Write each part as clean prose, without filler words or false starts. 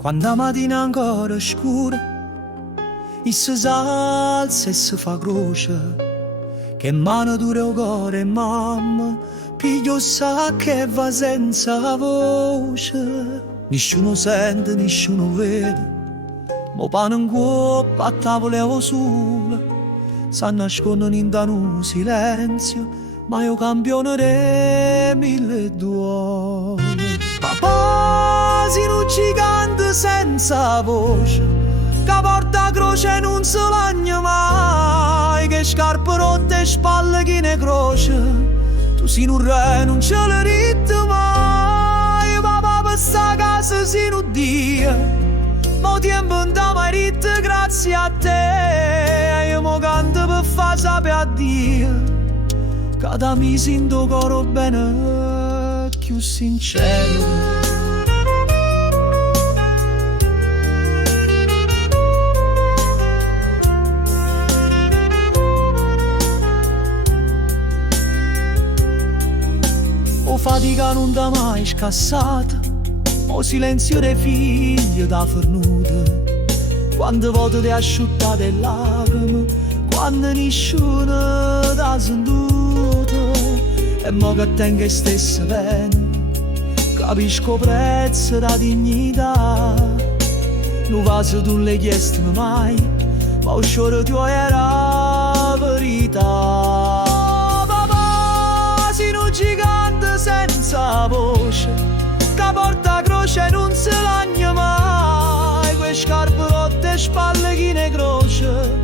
Quando la mattina ancora è scura e si salza e si fa croce, che mano dura il cuore mamma, piglio sa che va senza voce. Nessuno sente, nessuno vede, mo pane in cuoppa a tavola e o sole si nascondono in un silenzio, ma io campionerei mille duole. Papà, sei un gigante senza voce, che porta croce non si lagna mai, che scarpe rotte e spalle che ne croce, tu sei un re, non ce le rite mai. Papà, per sta casa sei un dio, mo tempo non t'ha mai rite grazie a te, io mo canto per far sapere a Dio, che da mi sento coro bene più sincero. O fatica non t'ha mai scassata, o silenzio dei figli da fornuta, quante volte ti asciuttate le lacrime, quando nessuno t'ha sentito. E mo che tengo stessa pena, capisco prezzo da dignità. Non va se tu le chiesti mai, ma il sciore tuo era verità. Papà, sei un gigante senza voce, che porta croce e non si lagna mai, quelle scarpe rotte e spalle chi ne croce,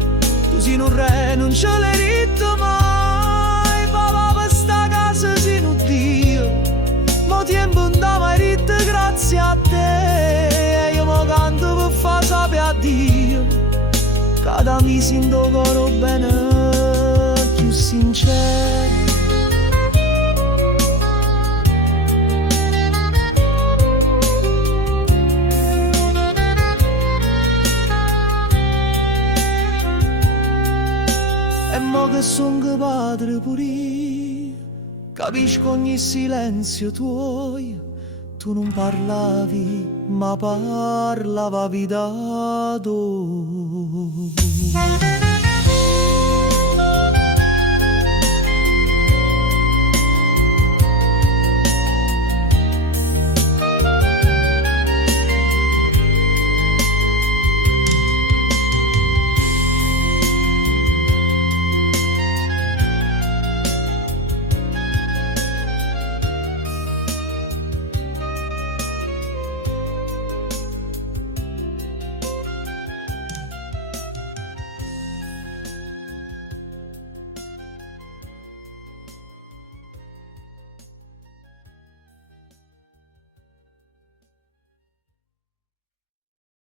tu sei un re, non ce le rite mai. Papà, per sta casa sei un dio, mo tempo non t'ha mai rite grazie a te, e io mo canto per far sapere a Dio, che da mi sento coro bene più sincero. E mo che son che padre pure io, capisco ogni silenzio tuo, tu non parlavi, ma parlavavi da tu.